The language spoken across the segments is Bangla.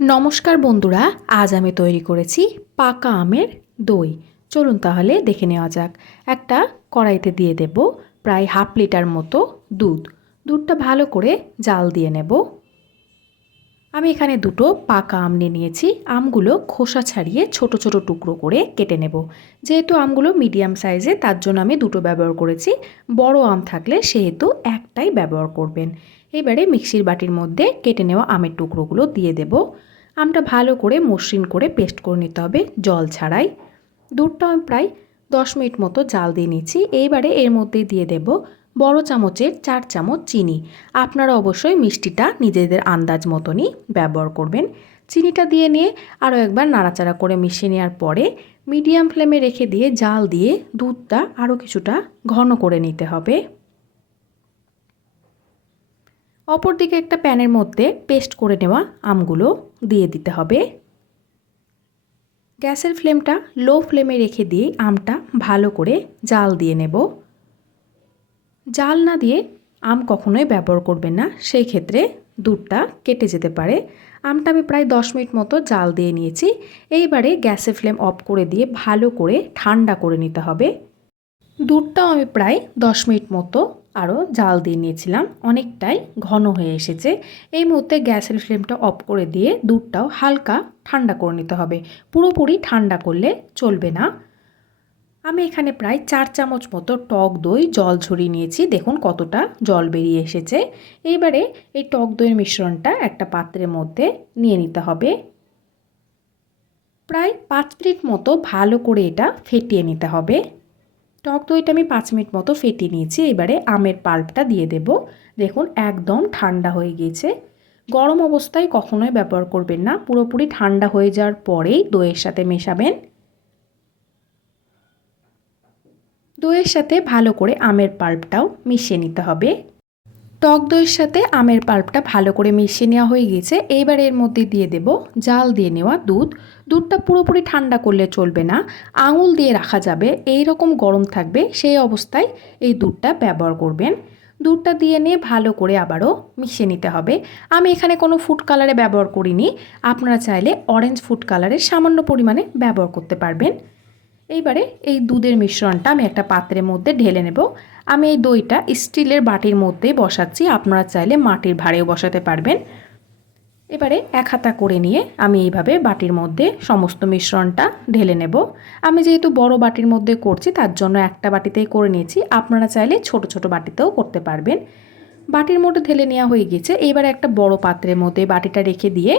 নমস্কার বন্ধুরা, আজ আমি তৈরি করেছি পাকা আমের দই। চলুন তাহলে দেখে নেওয়া যাক। একটা কড়াইতে দিয়ে দেব প্রায় হাফ লিটার মতো দুধ। দুধটা ভালো করে জাল দিয়ে নেব। আমি এখানে দুটো পাকা আম নিয়ে নিয়েছি। আমগুলো খোসা ছাড়িয়ে ছোট ছোট টুকরো করে কেটে নেব। যেহেতু আমগুলো মিডিয়াম সাইজে, তার জন্য আমি দুটো ব্যবহার করেছি। বড় আম থাকলে সেহেতু একটাই ব্যবহার করবেন। এবারে মিক্সির বাটির মধ্যে কেটে নেওয়া আমের টুকরোগুলো দিয়ে দেব। আমটা ভালো করে মসৃণ করে পেস্ট করে নিতে হবে জল ছাড়াই। দুধটা আমি প্রায় দশ মিনিট মতো জাল দিয়ে নিচ্ছি এইবারে এর মধ্যে দিয়ে দেব বড় চামচের চার চামচ চিনি। আপনারা অবশ্যই মিষ্টিটা নিজেদের আন্দাজ মতনই ব্যবহার করবেন। চিনিটা দিয়ে নিয়ে আরও একবার নাড়াচাড়া করে মিশিয়ে নেওয়ার পরে মিডিয়াম ফ্লেমে রেখে দিয়ে জাল দিয়ে দুধটা আরও কিছুটা ঘন করে নিতে হবে। অপরদিকে একটা প্যানের মধ্যে পেস্ট করে নেওয়া আমগুলো দিয়ে দিতে হবে। গ্যাসের ফ্লেমটা লো ফ্লেমে রেখে দিয়ে আমটা ভালো করে জাল দিয়ে নেব। জাল না দিয়ে আম কখনোই ব্যবহার করবেন না, সেই ক্ষেত্রে দুধটা কেটে যেতে পারে। আমটা আমি প্রায় দশ মিনিট মতো জাল দিয়ে নিয়েছি। এইবারে গ্যাসের ফ্লেম অফ করে দিয়ে ভালো করে ঠান্ডা করে নিতে হবে। দুধটাও আমি প্রায় দশ মিনিট মতো আরও জাল দিয়ে নিয়েছিলাম। অনেকটাই ঘন হয়ে এসেছে। এই মুহূর্তে গ্যাসের ফ্লেমটা অফ করে দিয়ে দুধটাও হালকা ঠান্ডা করে নিতে হবে। পুরোপুরি ঠান্ডা করলে চলবে না। আমি এখানে প্রায় চার চামচ মতো টক দই জল ঝরিয়ে নিয়েছি। দেখুন কতটা জল বেরিয়ে এসেছে। এইবারে এই টক দইয়ের মিশ্রণটা একটা পাত্রের মধ্যে নিয়ে নিতে হবে। প্রায় পাঁচ মিনিট মতো ভালো করে এটা ফেটিয়ে নিতে হবে। টক দইটা আমি পাঁচ মিনিট মতো ফেটিয়ে নিয়েছি, এবারে আমের পাল্পটা দিয়ে দেব। দেখুন, একদম ঠান্ডা হয়ে গিয়েছে। গরম অবস্থায় কখনোই ব্যবহার করবেন না, পুরোপুরি ঠান্ডা হয়ে যাওয়ার পরেই দইয়ের সাথে মেশাবেন। দইয়ের সাথে ভালো করে আমের পাল্পটাও মিশিয়ে নিতে হবে। টক দইয়ের সাথে আমের পাল্পটা ভালো করে মিশিয়ে নেওয়া হয়ে গেছে। এইবার এর মধ্যে দিয়ে দেব জাল দিয়ে নেওয়া দুধ। দুধটা পুরোপুরি ঠান্ডা করলে চলবে না, আঙুল দিয়ে রাখা যাবে এই রকম গরম থাকবে, সেই অবস্থায় এই দুধটা ব্যবহার করবেন। দুধটা দিয়ে নিয়ে ভালো করে আবারও মিশিয়ে নিতে হবে। আমি এখানে কোনো ফুড কালারে ব্যবহার করিনি, আপনারা চাইলে অরেঞ্জ ফুড কালারের সামান্য পরিমাণে ব্যবহার করতে পারবেন। এইবারে এই দুধের মিশ্রণটা আমি একটা পাত্রের মধ্যে ঢেলে নেব। আমি এই দইটা স্টিলের বাটির মধ্যে বসাচ্ছি, আপনারা চাইলে মাটির ভাড়েও বসাতে পারবেন। এবারে এক হাতা করে নিয়ে আমি এইভাবে বাটির মধ্যে সমস্ত মিশ্রণটা ঢেলে নেব। আমি যেহেতু বড় বাটির মধ্যে করছি, তার জন্য একটা বাটিতেই করে নিয়েছি। আপনারা চাইলে ছোট ছোট বাটিতেও করতে পারবেন। বাটির মধ্যে ঢেলে নেওয়া হয়ে গেছে এবার একটা বড় পাত্রের মধ্যে বাটিটা রেখে দিয়ে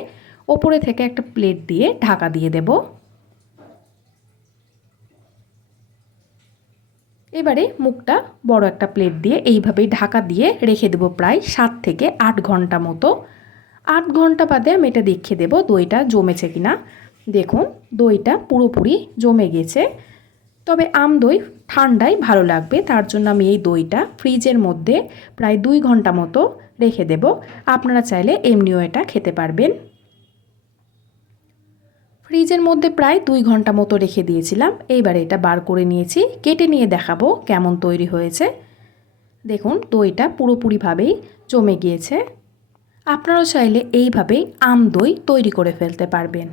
ওপরে থেকে একটা প্লেট দিয়ে ঢাকা দিয়ে দেবো। এবারে মুখটা বড় একটা প্লেট দিয়ে এইভাবেই ঢাকা দিয়ে রেখে দেবো প্রায় সাত থেকে আট ঘণ্টা মতো। আট ঘণ্টা বাদে আমি এটা দেখে দেবো দইটা জমেছে কিনা। দেখুন, দইটা পুরোপুরি জমে গেছে। তবে আম দই ঠান্ডায় ভালো লাগবে, তার জন্য আমি এই দইটা ফ্রিজের মধ্যে প্রায় দুই ঘণ্টা মতো রেখে দেব। আপনারা চাইলে এমনিও এটা খেতে পারবেন। ফ্রিজের মধ্যে প্রায় দুই ঘণ্টা মতো রেখে দিয়েছিলাম। এইবারে এটা বার করে নিয়েছি। কেটে নিয়ে দেখাবো কেমন তৈরি হয়েছে। দেখুন, দইটা পুরোপুরিভাবেই জমে গিয়েছে। আপনারা চাইলে এইভাবেই আম দই তৈরি করে ফেলতে পারবেন।